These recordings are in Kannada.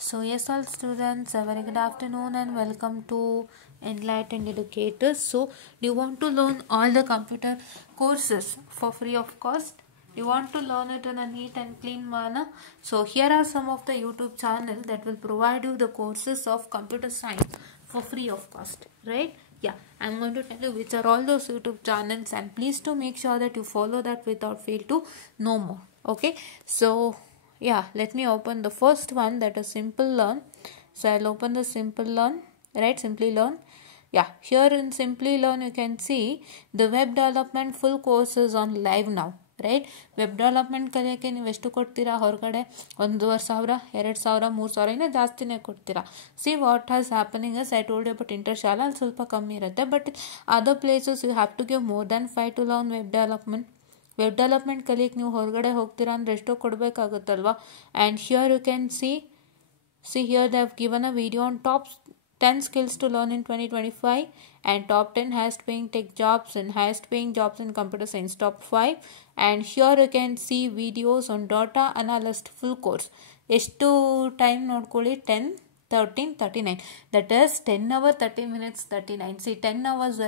So yes, all students, a very good afternoon and welcome to Enlightened Educators. So do you want to learn all the computer courses for free of cost? You want to learn it in a neat and clean manner? So here are some of the YouTube channels that will provide you the courses of computer science for free of cost, right? Yeah, I'm going to tell you which are all those YouTube channels, and please to make sure that you follow that without fail to know more. Okay, so yeah, let me open the first one, that is Simple Learn. So I'll open the Simple Learn, right? Simply Learn. Yeah, here in Simply Learn you can see the web development full course is on live now, right? Web development ಕಲಿಯೋಕ್ಕೆ ನೀವು ಎಷ್ಟು ಕೊಡ್ತೀರಾ ಹೊರಗಡೆ? 1,500, 2,000, 3,000 ಇನ್ನೂ ಜಾಸ್ತಿನೇ ಕೊಡ್ತೀರಾ. See what has happening is, I told you but Internshala ಅಲ್ಲಿ ಸ್ವಲ್ಪ ಕಮ್ಮಿ ಇರುತ್ತೆ, but other places you have to give more than 5 to learn web development. Web development ಕಲಿಯಕ್ಕೆ ನೀವು ಹೊರಗಡೆ ಹೋಗ್ತೀರಾ ಅಂದರೆ ಎಷ್ಟೋ ಕೊಡಬೇಕಾಗುತ್ತಲ್ವಾ? And here you can see here they have given a video on top 10 skills to learn in 2025 and top 10 highest paying tech jobs and highest paying jobs in computer science top 5. And here you can see videos on data analyst full course. ಎಷ್ಟು ಟೈಮ್ ನೋಡ್ಕೊಳ್ಳಿ, 10, 13, 39, that is 10 hours 30 minutes 39. C 10 hours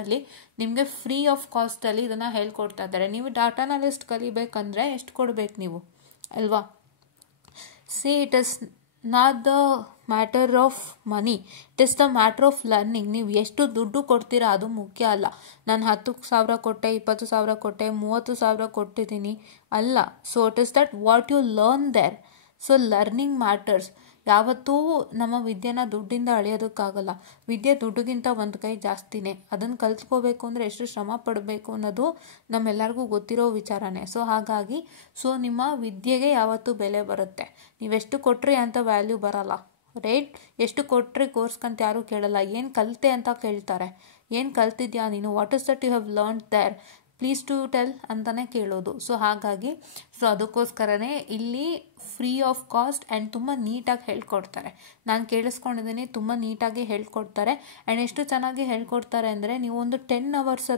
ನಿಮಗೆ ಫ್ರೀ ಆಫ್ ಕಾಸ್ಟಲ್ಲಿ ಇದನ್ನು ಹೇಳ್ಕೊಡ್ತಾ ಇದ್ದಾರೆ. ನೀವು ಡಾಟಾ ಅನಾಲಿಸ್ಟ್ ಕಲಿಬೇಕಂದ್ರೆ ಎಷ್ಟು ಕೊಡಬೇಕು ನೀವು ಅಲ್ವಾ? C it is not the matter of money, it is the matter of learning. ನೀವು ಎಷ್ಟು ದುಡ್ಡು ಕೊಡ್ತೀರಾ ಅದು ಮುಖ್ಯ ಅಲ್ಲ. ನಾನು 10,000 ಕೊಟ್ಟೆ, 20,000 ಕೊಟ್ಟೆ, 30,000 ಕೊಟ್ಟಿದ್ದೀನಿ ಅಲ್ಲ. So it is that what you learn there. So learning matters. ಯಾವತ್ತೂ ನಮ್ಮ ವಿದ್ಯೆನ ದುಡ್ಡಿಂದ ಅಳೆಯೋದಕ್ಕಾಗಲ್ಲ. ವಿದ್ಯೆ ದುಡ್ಡಿಗಿಂತ ಒಂದು ಕೈ ಜಾಸ್ತಿನೇ. ಅದನ್ನು ಕಲ್ತ್ಕೋಬೇಕು ಅಂದರೆ ಎಷ್ಟು ಶ್ರಮ ಪಡಬೇಕು ಅನ್ನೋದು ನಮ್ಮೆಲ್ಲರಿಗೂ ಗೊತ್ತಿರೋ ವಿಚಾರನೇ. ಸೊ ಹಾಗಾಗಿ ನಿಮ್ಮ ವಿದ್ಯೆಗೆ ಯಾವತ್ತೂ ಬೆಲೆ ಬರುತ್ತೆ. ನೀವೆಷ್ಟು ಕೊಟ್ರಿ ಅಂತ ವ್ಯಾಲ್ಯೂ ಬರಲ್ಲ, ರೈಟ್? ಎಷ್ಟು ಕೊಟ್ಟರೆ ಕೋರ್ಸ್ಗಂತ ಯಾರೂ ಕೇಳಲ್ಲ. ಏನು ಕಲಿತೆ ಅಂತ ಕೇಳ್ತಾರೆ. ಏನು ಕಲ್ತಿದ್ಯಾ ನೀನು, what is that you have learn there, please to tell ಅಂತಲೇ ಕೇಳೋದು. ಸೊ ಹಾಗಾಗಿ ಅದಕ್ಕೋಸ್ಕರನೇ ಇಲ್ಲಿ ಫ್ರೀ ಆಫ್ ಕಾಸ್ಟ್ ಆ್ಯಂಡ್ ತುಂಬ ನೀಟಾಗಿ ಹೇಳ್ಕೊಡ್ತಾರೆ. ನಾನು ಕೇಳಿಸ್ಕೊಂಡಿದ್ದೀನಿ, ತುಂಬ ನೀಟಾಗಿ ಹೇಳ್ಕೊಡ್ತಾರೆ. ಆ್ಯಂಡ್ ಎಷ್ಟು ಚೆನ್ನಾಗಿ ಹೇಳ್ಕೊಡ್ತಾರೆ ಅಂದರೆ ನೀವು ಒಂದು 10 hours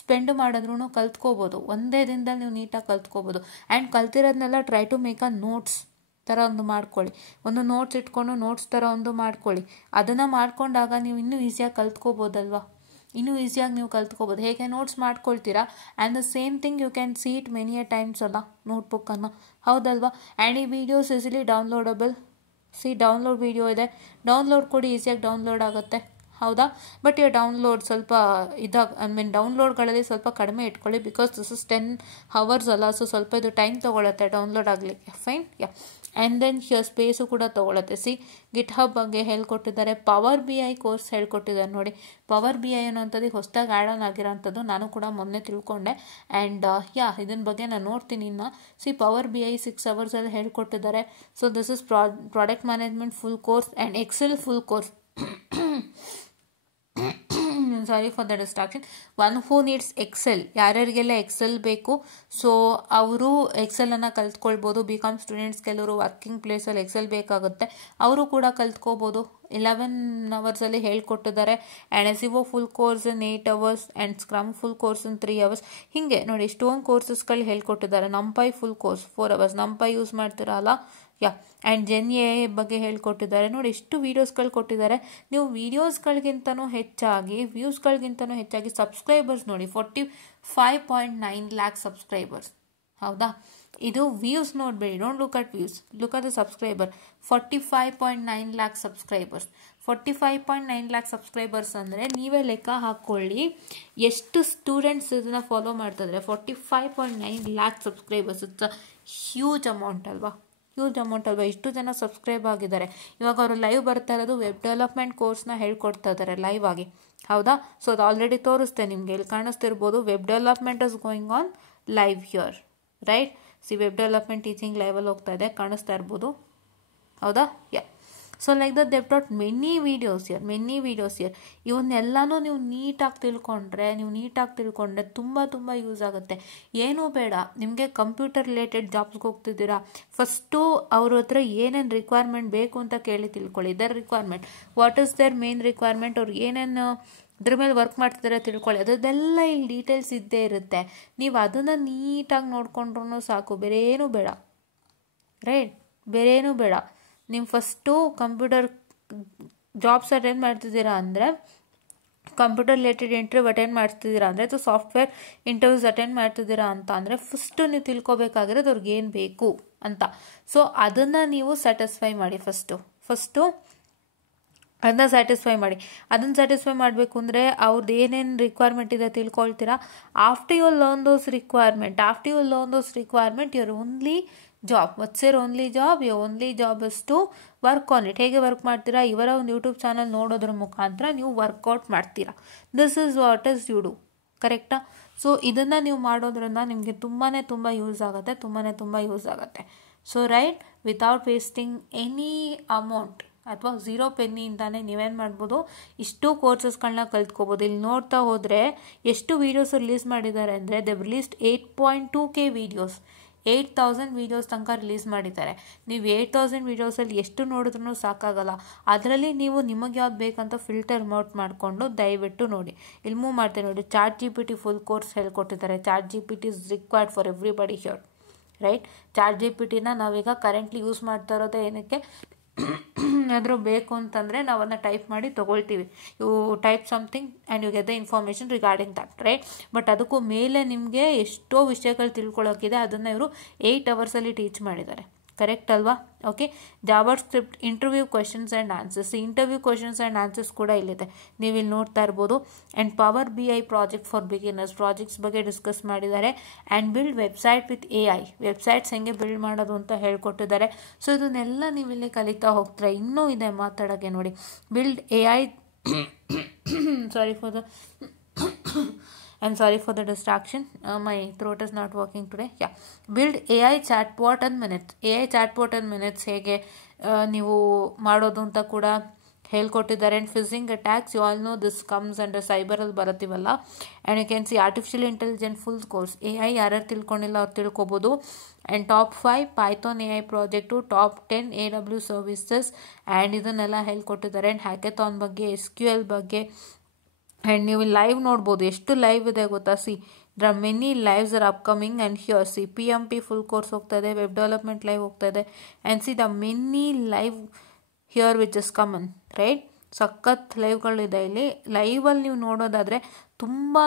ಸ್ಪೆಂಡ್ ಮಾಡಿದ್ರೂ ಕಲ್ತ್ಕೋಬೋದು. ಒಂದೇ ದಿನದಲ್ಲಿ ನೀವು ನೀಟಾಗಿ ಕಲ್ತ್ಕೋಬೋದು. ಆ್ಯಂಡ್ ಕಲ್ತಿರೋದನ್ನೆಲ್ಲ try to make a notes ಥರ ಒಂದು ಮಾಡ್ಕೊಳ್ಳಿ. ಒಂದು ನೋಟ್ಸ್ ಇಟ್ಕೊಂಡು ನೋಟ್ಸ್ ಥರ ಒಂದು ಮಾಡ್ಕೊಳ್ಳಿ. ಅದನ್ನು ಮಾಡ್ಕೊಂಡಾಗ ನೀವು ಇನ್ನೂ ಈಸಿಯಾಗಿ ಕಲ್ತ್ಕೋಬೋದಲ್ವಾ? ಇನ್ನೂ ಈಸಿಯಾಗಿ ನೀವು ಕಲ್ತ್ಕೋಬೋದು. ಹೇಗೆ ನೋಟ್ಸ್ ಮಾಡ್ಕೊಳ್ತೀರಾ, and the same thing you can see it many a times ಅಲ್ಲ ನೋಟ್ಬುಕ್ಕನ್ನು, ಹೌದಲ್ವಾ? ಆ್ಯಂಡ್ ಈ videos easily downloadable. See download video ಇದೆ, ಡೌನ್ಲೋಡ್ ಕೊಡಿ, ಈಸಿಯಾಗಿ ಡೌನ್ಲೋಡ್ ಆಗುತ್ತೆ, ಹೌದಾ? ಬಟ್ ಈ ಡೌನ್ಲೋಡ್ ಸ್ವಲ್ಪ ಡೌನ್ಲೋಡ್ಗಳಲ್ಲಿ ಸ್ವಲ್ಪ ಕಡಿಮೆ ಇಟ್ಕೊಳ್ಳಿ, ಬಿಕಾಸ್ ದಿಸ್ ಇಸ್ 10 hours ಅಲ್ಲ. ಸೊ ಸ್ವಲ್ಪ ಇದು ಟೈಮ್ ತೊಗೊಳುತ್ತೆ ಡೌನ್ಲೋಡ್ ಆಗಲಿಕ್ಕೆ. Fine, ya. And then space ಕೂಡ ತೊಗೊಳುತ್ತೆ. ಸಿ ಗಿಟ್ ಹಬ್ ಬಗ್ಗೆ ಹೇಳ್ಕೊಟ್ಟಿದ್ದಾರೆ. ಪವರ್ ಬಿ ಐ ಕೋರ್ಸ್ ಹೇಳ್ಕೊಟ್ಟಿದ್ದಾರೆ ನೋಡಿ. ಪವರ್ ಬಿ ಐ ಅನ್ನೋಂಥದ್ದು ಹೊಸದಾಗಿ ಆ್ಯಡ್ ಆನ್ ಆಗಿರೋಂಥದ್ದು, ನಾನು ಕೂಡ ಮೊನ್ನೆ ತಿಳ್ಕೊಂಡೆ. ಆ್ಯಂಡ್ ಇದನ್ನ ಬಗ್ಗೆ ನಾನು ನೋಡ್ತೀನಿ ಇನ್ನು. See power B I 6 hours ಹೇಳ್ಕೊಟ್ಟಿದ್ದಾರೆ. So this is product management full course and Excel full course. Sorry for the distraction. One who needs Excel, ಯಾರ್ಯಾರಿಗೆಲ್ಲ ಎಕ್ಸೆಲ್ ಬೇಕು ಸೊ ಅವರು ಎಕ್ಸೆಲನ್ನು ಕಲ್ತ್ಕೊಳ್ಬೋದು. BCom ಸ್ಟೂಡೆಂಟ್ಸ್ ಕೆಲವರು ವರ್ಕಿಂಗ್ ಪ್ಲೇಸಲ್ಲಿ ಎಕ್ಸೆಲ್ ಬೇಕಾಗುತ್ತೆ, ಅವರು ಕೂಡ ಕಲ್ತ್ಕೋಬೋದು. 11 hours ಹೇಳ್ಕೊಟ್ಟಿದ್ದಾರೆ. And SEO full course in 8 hours and scrum full course in 3 hours. ಹೀಗೆ ನೋಡಿ ಇಷ್ಟೊಂದು ಕೋರ್ಸಸ್ಗಳು ಹೇಳ್ಕೊಟ್ಟಿದ್ದಾರೆ. ನಂಪೈ ಫುಲ್ ಕೋರ್ಸ್ 4 hours. ನಂಪೈ ಯೂಸ್ ಮಾಡ್ತೀರಲ್ಲ, ಯಾ. ಆ್ಯಂಡ್ ಜೆನ್ ಎ ಬಗ್ಗೆ ಹೇಳ್ಕೊಟ್ಟಿದ್ದಾರೆ. ನೋಡಿ ಎಷ್ಟು ವೀಡಿಯೋಸ್ಗಳು ಕೊಟ್ಟಿದ್ದಾರೆ. ನೀವು ವೀಡಿಯೋಸ್ಗಳಿಗಿಂತನೂ ಹೆಚ್ಚಾಗಿ ವ್ಯೂಸ್ಗಳಿಗಿಂತನೂ ಹೆಚ್ಚಾಗಿ ಸಬ್ಸ್ಕ್ರೈಬರ್ಸ್ ನೋಡಿ, 45.9 lakh ಸಬ್ಸ್ಕ್ರೈಬರ್ಸ್, ಹೌದಾ? ಇದು ವ್ಯೂಸ್ ನೋಡಬೇಡಿ, don't look at views, look at the subscriber. 45.9 lakh subscribers. 45.9 lakh subscribers ಅಂದರೆ ನೀವೇ ಲೆಕ್ಕ ಹಾಕ್ಕೊಳ್ಳಿ ಎಷ್ಟು ಸ್ಟೂಡೆಂಟ್ಸ್ ಇದನ್ನು ಫಾಲೋ ಮಾಡ್ತಿದ್ರೆ. 45.9 lakh subscribers, it's a huge amount ಅಲ್ವಾ? ಹ್ಯೂಜ್ ಅಮೌಂಟ್ ಅಲ್ವಾ? ಇಷ್ಟು ಜನ ಸಬ್ಸ್ಕ್ರೈಬ್ ಆಗಿದ್ದಾರೆ. ಇವಾಗ ಅವರು ಲೈವ್ ಬರ್ತಾ ಇರೋದು ವೆಬ್ ಡೆವಲಪ್ಮೆಂಟ್ ಕೋರ್ಸ್ನ ಹೇಳ್ಕೊಡ್ತಾ ಇದ್ದಾರೆ ಲೈವ್ ಆಗಿ, ಹೌದಾ? ಸೊ ಅದು ಆಲ್ರೆಡಿ ತೋರಿಸ್ತೆ ನಿಮಗೆ, ಇಲ್ಲಿ ಕಾಣಿಸ್ತಿರ್ಬೋದು. Web development is going on live here, right? See web development teaching ಲೈವಲ್ಲಿ ಹೋಗ್ತಾ ಇದೆ, ಕಾಣಿಸ್ತಾ ಇರ್ಬೋದು, ಹೌದಾ? Yeah. So like that they brought many videos here. ಇವನ್ನೆಲ್ಲನೂ ನೀವು ನೀಟಾಗಿ ತಿಳ್ಕೊಂಡ್ರೆ ತುಂಬ ಯೂಸ್ ಆಗುತ್ತೆ. ಏನೂ ಬೇಡ, ನಿಮಗೆ ಕಂಪ್ಯೂಟರ್ ರಿಲೇಟೆಡ್ ಜಾಬ್ಸ್ಗೆ ಹೋಗ್ತಿದ್ದೀರಾ, ಫಸ್ಟು ಅವ್ರ ಹತ್ರ ಏನೇನು ರಿಕ್ವೈರ್ಮೆಂಟ್ ಬೇಕು ಅಂತ ಕೇಳಿ ತಿಳ್ಕೊಳ್ಳಿ. Their requirement, what is their main requirement, ಅವ್ರು ಏನೇನು ಇದ್ರ ಮೇಲೆ ವರ್ಕ್ ಮಾಡ್ತಿದ್ದಾರೆ ತಿಳ್ಕೊಳ್ಳಿ. ಅದೆಲ್ಲ ಇಲ್ಲಿ ಡೀಟೇಲ್ಸ್ ಇದ್ದೇ ಇರುತ್ತೆ. ನೀವು ಅದನ್ನು ನೀಟಾಗಿ ನೋಡ್ಕೊಂಡ್ರೂ ಸಾಕು, ಬೇರೇನೂ ಬೇಡ, ರೈಟ್? ಬೇರೇನೂ ಬೇಡ. ನೀವು ಫಸ್ಟು ಕಂಪ್ಯೂಟರ್ ಜಾಬ್ಸ್ ಅಟೆಂಡ್ ಮಾಡ್ತಿದ್ದೀರಾ ಅಂದರೆ, ಕಂಪ್ಯೂಟರ್ ರಿಲೇಟೆಡ್ ಇಂಟರ್ವ್ಯೂ ಅಟೆಂಡ್ ಮಾಡ್ತಿದ್ದೀರಾ ಅಂದರೆ, ಅಥವಾ ಸಾಫ್ಟ್ವೇರ್ ಇಂಟರ್ವ್ಯೂಸ್ ಅಟೆಂಡ್ ಮಾಡ್ತಿದ್ದೀರಾ ಅಂತ ಅಂದರೆ ಫಸ್ಟು ನೀವು ತಿಳ್ಕೊಬೇಕಾಗಿರೋದು ಅವ್ರಿಗೆ ಏನು ಬೇಕು ಅಂತ. ಸೊ ಅದನ್ನು ನೀವು ಸ್ಯಾಟಿಸ್ಫೈ ಮಾಡಿ. ಫಸ್ಟು ಅದನ್ನ ಸ್ಯಾಟಿಸ್ಫೈ ಮಾಡಿ. ಅದನ್ನು ಸ್ಯಾಟಿಸ್ಫೈ ಮಾಡಬೇಕು ಅಂದರೆ ಅವ್ರದ್ದು ಏನೇನು ರಿಕ್ವೈರ್ಮೆಂಟ್ ಇದೆ ತಿಳ್ಕೊಳ್ತೀರಾ. After you learn those requirement your only job, what's your only job? Your only job is to work on it. ಹೇಗೆ ವರ್ಕ್ ಮಾಡ್ತೀರಾ? ಇವರ ಒಂದು ಯೂಟ್ಯೂಬ್ ಚಾನಲ್ ನೋಡೋದ್ರ ಮುಖಾಂತರ ನೀವು ವರ್ಕೌಟ್ ಮಾಡ್ತೀರಾ. This is what is you do. ಕರೆಕ್ಟಾ? ಸೊ ಇದನ್ನು ನೀವು ಮಾಡೋದ್ರಿಂದ ನಿಮಗೆ ತುಂಬ ಯೂಸ್ ಆಗುತ್ತೆ. So right, without wasting any amount ಅಥವಾ 0 ಪೆನ್ನಿಂದಾನೇ ನೀವೇನು ಮಾಡ್ಬೋದು, ಇಷ್ಟು ಕೋರ್ಸಸ್ಗಳನ್ನ ಕಲ್ತ್ಕೋಬೋದು. ಇಲ್ಲಿ ನೋಡ್ತಾ ಹೋದರೆ ಎಷ್ಟು ವೀಡಿಯೋಸ್ ರಿಲೀಸ್ ಮಾಡಿದ್ದಾರೆ ಅಂದರೆ, they released 8.2K videos, 8,000 videos ತನಕ ರಿಲೀಸ್ ಮಾಡಿದ್ದಾರೆ. ನೀವು 8,000 ವೀಡಿಯೋಸಲ್ಲಿ ಎಷ್ಟು ನೋಡಿದ್ರೂ ಸಾಕಾಗಲ್ಲ. ಅದರಲ್ಲಿ ನೀವು ನಿಮಗೆ ಯಾವ್ದು ಬೇಕಂತ ಫಿಲ್ಟರ್ ಔಟ್ ಮಾಡಿಕೊಂಡು ದಯವಿಟ್ಟು ನೋಡಿ. ಇಲ್ಲಿ ಮೂವ್ ಮಾಡ್ತೀನಿ ನೋಡಿ, ChatGPT ಫುಲ್ ಕೋರ್ಸ್ ಹೇಳ್ಕೊಟ್ಟಿದ್ದಾರೆ. ChatGPT is required for everybody here, right? ChatGPTನ ನಾವೀಗ ಕರೆಂಟ್ಲಿ ಯೂಸ್ ಮಾಡ್ತಾ ಇರೋದೇ ಏನಕ್ಕೆ, ಏನಾದರೂ ಬೇಕು ಅಂತಂದರೆ ನಾವು ಅದನ್ನ ಟೈಪ್ ಮಾಡಿ ತೊಗೊಳ್ತೀವಿ. You type something and you get the information regarding that, right? But ಅದಕ್ಕೂ ಮೇಲೆ ನಿಮಗೆ ಎಷ್ಟೋ ವಿಷಯಗಳು ತಿಳ್ಕೊಳ್ಳೋಕ್ಕಿದೆ. ಅದನ್ನು ಇವರು 8 ಅವರ್ಸಲ್ಲಿ ಟೀಚ್ ಮಾಡಿದ್ದಾರೆ. ಕರೆಕ್ಟ್ ಅಲ್ವಾ? Okay. JavaScript interview questions and answers, interview questions and answers ಕೂಡ ಇಲ್ಲಿದೆ, ನೀವು ಇಲ್ಲಿ ನೋಡ್ತಾ ಇರ್ಬೋದು. And power BI project for beginners, projects ಬಗ್ಗೆ ಡಿಸ್ಕಸ್ ಮಾಡಿದ್ದಾರೆ. And build website with AI, websites ಹೆಂಗೆ ಬಿಲ್ಡ್ ಮಾಡೋದು ಅಂತ ಹೇಳ್ಕೊಟ್ಟಿದ್ದಾರೆ. ಸೊ ಇದನ್ನೆಲ್ಲ ನೀವು ಇಲ್ಲಿ ಕಲಿತಾ ಹೋಗ್ತೀರಾ. ಇನ್ನೂ ಇದೆ ಮಾತಾಡೋಕ್ಕೆ ನೋಡಿ. Build AI I'm sorry for the distraction. My throat is not working today. Yeah. Build AI chatbot in minutes. AI chatbot in minutes ಹೇಗೆ ನೀವು ಮಾಡೋದು ಅಂತ ಕೂಡ ಹೇಳ್ಕೊಟ್ಟಿದ್ದಾರೆ. And phishing attacks, you all know this comes under ಸೈಬರಲ್ಲಿ ಬರುತ್ತೀವಲ್ಲ. And you can see artificial intelligence full course. AI ಯಾರ್ಯಾರು ತಿಳ್ಕೊಂಡಿಲ್ಲ ಅವ್ರು ತಿಳ್ಕೊಬೋದು. And top 5 Python AI project, top 10 AW services, and ಇದನ್ನೆಲ್ಲ ಹೇಳ್ಕೊಟ್ಟಿದ್ದಾರೆ. ಆ್ಯಂಡ್ ಹ್ಯಾಕೆಥಾನ್ ಬಗ್ಗೆ, SQL ಬಗ್ಗೆ. ಆ್ಯಂಡ್ ನೀವು ಲೈವ್ ನೋಡ್ಬೋದು, ಎಷ್ಟು ಲೈವ್ ಇದೆ ಗೊತ್ತಾ? See there many lives are upcoming. And here see PMP full course ಹೋಗ್ತಾ ಇದೆ, ವೆಬ್ ಡೆವಲಪ್ಮೆಂಟ್ ಲೈವ್ ಹೋಗ್ತಾ ಇದೆ. And see the many live here which is common, right? ಸಖತ್ ಲೈವ್ಗಳಿದೆ ಇಲ್ಲಿ. ಲೈವಲ್ಲಿ ನೀವು ನೋಡೋದಾದರೆ ತುಂಬ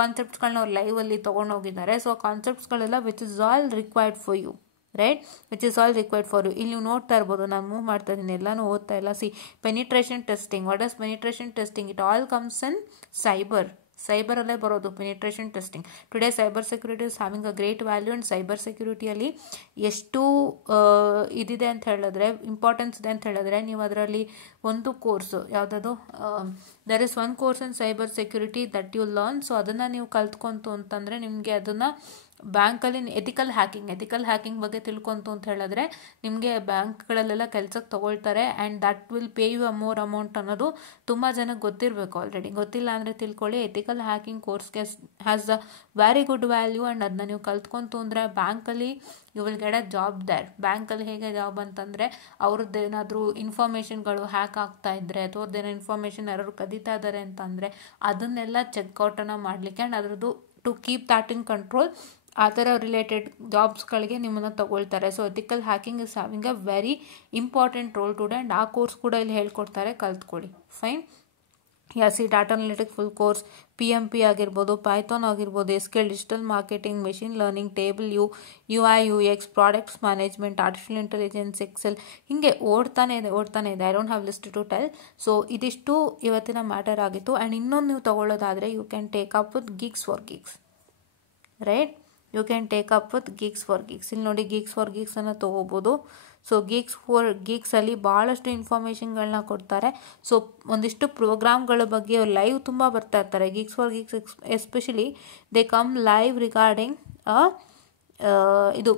ಕಾನ್ಸೆಪ್ಟ್ಸ್ಗಳನ್ನ ಅವ್ರು ಲೈವಲ್ಲಿ ತೊಗೊಂಡೋಗಿದ್ದಾರೆ. ಸೊ ಕಾನ್ಸೆಪ್ಟ್ಸ್ಗಳೆಲ್ಲ which is all required for you, right? Which is all required for you. ಇಲ್ಲಿ ನೀವು ನೋಡ್ತಾ ಇರ್ಬೋದು, ನಾನು ಮೂವ್ ಮಾಡ್ತಾ ಇದ್ದೀನಿ, ಎಲ್ಲನೂ ಓದ್ತಾ ಇಲ್ಲ. See penetration testing, what is penetration testing? It all comes in ಸೈಬರಲ್ಲೇ ಬರೋದು penetration testing. Today cyber security is having a great value. And cyber ಸೆಕ್ಯೂರಿಟಿಯಲ್ಲಿ ಎಷ್ಟು ಇದಿದೆ ಅಂತ ಹೇಳಿದ್ರೆ, ಇಂಪಾರ್ಟೆನ್ಸ್ ಇದೆ ಅಂತ ಹೇಳಿದ್ರೆ, ನೀವು ಅದರಲ್ಲಿ ಒಂದು ಕೋರ್ಸು ಯಾವುದದು, there is one course in cyber security that you learn. So ಅದನ್ನು ನೀವು ಕಲ್ತ್ಕೊಂತು ಅಂತಂದರೆ ನಿಮಗೆ ಅದನ್ನು ಬ್ಯಾಂಕಲ್ಲಿ ಎಥಿಕಲ್ ಹ್ಯಾಕಿಂಗ್ ಬಗ್ಗೆ ತಿಳ್ಕೊಂತು ಅಂತ ಹೇಳಿದ್ರೆ ನಿಮಗೆ ಬ್ಯಾಂಕ್ಗಳಲ್ಲೆಲ್ಲ ಕೆಲಸಕ್ಕೆ ತೊಗೊಳ್ತಾರೆ. And that will pay you more amount ಅನ್ನೋದು ತುಂಬ ಜನಕ್ಕೆ ಗೊತ್ತಿರಬೇಕು. ಆಲ್ರೆಡಿ ಗೊತ್ತಿಲ್ಲ ಅಂದರೆ ತಿಳ್ಕೊಳ್ಳಿ. ಎಥಿಕಲ್ ಹ್ಯಾಕಿಂಗ್ ಕೋರ್ಸ್ಗೆ has a very good value. And ಅದನ್ನ ನೀವು ಕಲ್ತ್ಕೊಂತು ಅಂದರೆ ಬ್ಯಾಂಕಲ್ಲಿ you will get a job there. ಬ್ಯಾಂಕಲ್ಲಿ ಹೇಗೆ ಜಾಬ್ ಅಂತಂದರೆ, ಅವ್ರದ್ದು ಏನಾದರೂ ಇನ್ಫಾರ್ಮೇಷನ್ಗಳು ಹ್ಯಾಕ್ ಆಗ್ತಾ ಇದ್ದರೆ ಅಥವಾ ಅವ್ರದ್ದೇನೋ ಇನ್ಫಾರ್ಮೇಷನ್ ಯಾರು ಕದೀತಾ ಇದ್ದಾರೆ ಅಂತಂದರೆ ಅದನ್ನೆಲ್ಲ ಚೆಕ್ಔಟನ್ನು ಮಾಡಲಿಕ್ಕೆ ಆ್ಯಂಡ್ ಅದರದ್ದು to keep that in control, ಆ ಥರ ರಿಲೇಟೆಡ್ ಜಾಬ್ಸ್ಗಳಿಗೆ ನಿಮ್ಮನ್ನು ತಗೊಳ್ತಾರೆ. So ethical hacking is having a very important role today. And ಆ ಕೋರ್ಸ್ ಕೂಡ ಇಲ್ಲಿ ಹೇಳ್ಕೊಡ್ತಾರೆ, ಕಲ್ತ್ಕೊಳ್ಳಿ. Fine. See data analytics full course, PMP ಆಗಿರ್ಬೋದು, ಪೈಥಾನ್ ಆಗಿರ್ಬೋದು, SQL, digital marketing, machine learning, Tableau UI UX, products management, artificial intelligence, Excel, ಹೀಗೆ ಓಡ್ತಾನೆ ಇದೆ. I don't have list to tell. So ಇದಿಷ್ಟು ಇವತ್ತಿನ ಮ್ಯಾಟರ್ ಆಗಿತ್ತು. ಆ್ಯಂಡ್ ಇನ್ನೊಂದು ನೀವು ತಗೊಳ್ಳೋದಾದರೆ you can take up with Geeks for Geeks, right? You can take up with Geeks for Geeks. ಇಲ್ಲಿ ನೋಡಿ, Geeks for Geeks ಅನ್ನು ತೊಗೋಬೋದು. ಸೊ Geeks for Geeks ಅಲ್ಲಿ ಭಾಳಷ್ಟು ಇನ್ಫಾರ್ಮೇಷನ್ಗಳನ್ನ ಕೊಡ್ತಾರೆ. ಸೊ ಒಂದಿಷ್ಟು ಪ್ರೋಗ್ರಾಮ್ಗಳ ಬಗ್ಗೆ ಲೈವ್ ತುಂಬ ಬರ್ತಾ ಇರ್ತಾರೆ. Geeks for Geeks especially they come live regarding ಇದು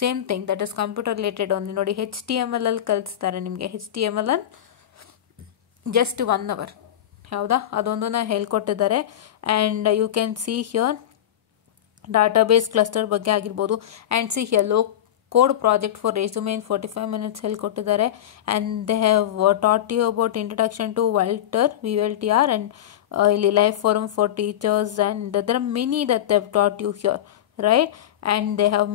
same thing that is computer related only. ನೋಡಿ, HTML ಅಲ್ಲಿ ಕಲಿಸ್ತಾರೆ ನಿಮಗೆ. HTML ಅಲ್ಲಿ ಜಸ್ಟ್ 1 hour, ಹೌದಾ? ಅದೊಂದನ್ನು ಹೇಳ್ಕೊಟ್ಟಿದ್ದಾರೆ. And you can see here database cluster ಬಗ್ಗೆ ಆಗಿರ್ಬೋದು. And see here low code project for resume in 45 minutes ಹೇಳ್ಕೊಟ್ಟಿದ್ದಾರೆ. And they have taught you about introduction to VLTR and ಇಲ್ಲಿ live forum for teachers. And there are many that they have taught you here, right? And there are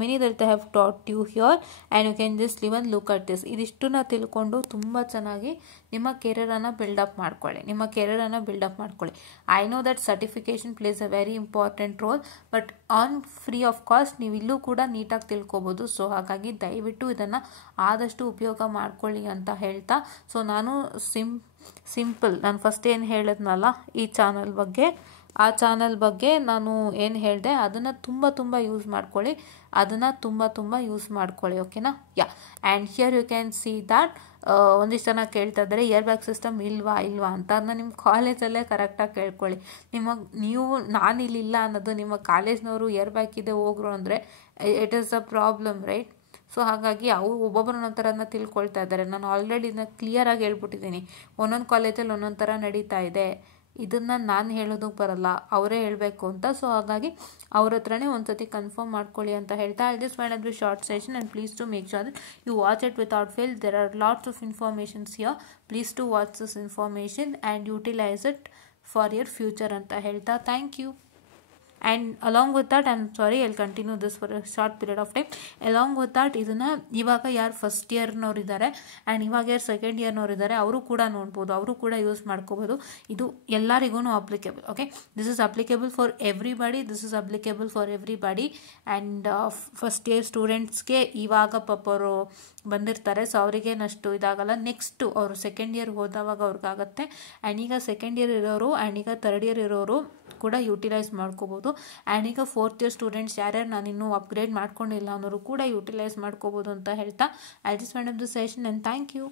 many that they have taught you here, and you can just even look at this. ಇದಿಷ್ಟನ್ನ ತಿಳ್ಕೊಂಡು ತುಂಬ ಚೆನ್ನಾಗಿ ನಿಮ್ಮ ಕೆರಿಯರನ್ನು ಬಿಲ್ಡಪ್ ಮಾಡ್ಕೊಳ್ಳಿ. I know that certification place a very important roll, but on free of cost ನೀವು ಇಲ್ಲೂ ಕೂಡ ನೀಟಾಗಿ ತಿಳ್ಕೊಬೋದು. ಸೊ ಹಾಗಾಗಿ ದಯವಿಟ್ಟು ಇದನ್ನು ಆದಷ್ಟು ಉಪಯೋಗ ಮಾಡ್ಕೊಳ್ಳಿ ಅಂತ ಹೇಳ್ತಾ, ಸೊ ನಾನು ಸಿಂಪಲ್ ನಾನು ಫಸ್ಟ್ ಏನು ಹೇಳಿದ್ನಲ್ಲ ಈ ಚಾನಲ್ ಬಗ್ಗೆ, ಆ ಚಾನಲ್ ಬಗ್ಗೆ ನಾನು ಏನು ಹೇಳಿದೆ ಅದನ್ನು ತುಂಬ ಯೂಸ್ ಮಾಡ್ಕೊಳ್ಳಿ, ಓಕೆನಾ? Yeah, and here you can see that ಒಂದಿಷ್ಟು ಜನ ಕೇಳ್ತಾ ಇದ್ದಾರೆ ಇಯರ್ ಬ್ಯಾಗ್ ಸಿಸ್ಟಮ್ ಇಲ್ವಾ ಅಂತ. ಅದನ್ನ ನಿಮ್ಮ ಕಾಲೇಜಲ್ಲೇ ಕರೆಕ್ಟಾಗಿ ಕೇಳ್ಕೊಳ್ಳಿ. ನೀವು ನಾನಿಲ್ಲ ಅನ್ನೋದು ನಿಮ್ಮ ಕಾಲೇಜ್ನವರು ಇಯರ್ ಬ್ಯಾಗ್ ಇದೆ ಹೋಗ್ರು ಅಂದರೆ it is a problem, right? So ಹಾಗಾಗಿ ಒಬ್ಬೊಬ್ಬರು ಒಂದೊಂದು ಥರನ ತಿಳ್ಕೊಳ್ತಾ ಇದ್ದಾರೆ. ನಾನು ಆಲ್ರೆಡಿ ಇದನ್ನ ಕ್ಲಿಯರಾಗಿ ಹೇಳ್ಬಿಟ್ಟಿದ್ದೀನಿ. ಒಂದೊಂದು ಕಾಲೇಜಲ್ಲಿ ಒಂದೊಂದು ಥರ ನಡೀತಾ ಇದೆ. ಇದನ್ನು ನಾನು ಹೇಳೋದಕ್ಕೆ ಬರಲ್ಲ, ಅವರೇ ಹೇಳಬೇಕು ಅಂತ. ಸೊ ಹಾಗಾಗಿ ಅವ್ರ ಹತ್ರನೇ ಒಂದ್ಸತಿ ಕನ್ಫರ್ಮ್ ಮಾಡ್ಕೊಳ್ಳಿ ಅಂತ ಹೇಳ್ತಾ, I just want to short session and please to make sure that you watch it without fail. There are lots of informations here. Please to watch this information and utilise it for your future ಅಂತ ಹೇಳ್ತಾ, thank you. And along with that, I'm sorry, I'll continue this for a short period of time. Along with that, ಇದನ್ನು ಇವಾಗ ಯಾರು ಫಸ್ಟ್ ಇಯರ್ನವ್ರು ಇದ್ದಾರೆ ಆ್ಯಂಡ್ ಇವಾಗ ಯಾರು ಸೆಕೆಂಡ್ ಇಯರ್ನವ್ರು ಇದ್ದಾರೆ ಅವರು ಕೂಡ ನೋಡ್ಬೋದು, ಅವರು ಕೂಡ ಯೂಸ್ ಮಾಡ್ಕೋಬೋದು. ಇದು ಎಲ್ಲರಿಗೂ applicable, okay? This is applicable for everybody. And first year ಸ್ಟೂಡೆಂಟ್ಸ್ಗೆ ಇವಾಗ ಪಾಪ ಅವರು ಬಂದಿರ್ತಾರೆ, ಸೊ ಅವರಿಗೇನಷ್ಟು ಇದಾಗಲ್ಲ. ನೆಕ್ಸ್ಟು ಅವರು ಸೆಕೆಂಡ್ ಇಯರ್ ಹೋದವಾಗ ಅವ್ರಿಗಾಗತ್ತೆ. ಆ್ಯಂಡ್ ಈಗ ಸೆಕೆಂಡ್ ಇಯರ್ ಇರೋರು ಆ್ಯಂಡ್ ಈಗ ಥರ್ಡ್ ಇಯರ್ ಇರೋರು ಕೂಡ ಯುಟಿಲೈಸ್ ಮಾಡ್ಕೋಬೋದು. ಆ್ಯಂಡ್ ಈಗ ಫೋರ್ತ್ ಇಯರ್ ಸ್ಟೂಡೆಂಟ್ಸ್ ಯಾರ್ಯಾರು ನಾನು ಇನ್ನೂ ಅಪ್ಗ್ರೇಡ್ ಮಾಡ್ಕೊಂಡಿಲ್ಲ ಅನ್ನೋರು ಕೂಡ ಯುಟಿಲೈಸ್ ಮಾಡ್ಕೋಬೋದು ಅಂತ ಹೇಳ್ತಾ, I just want the session and thank you.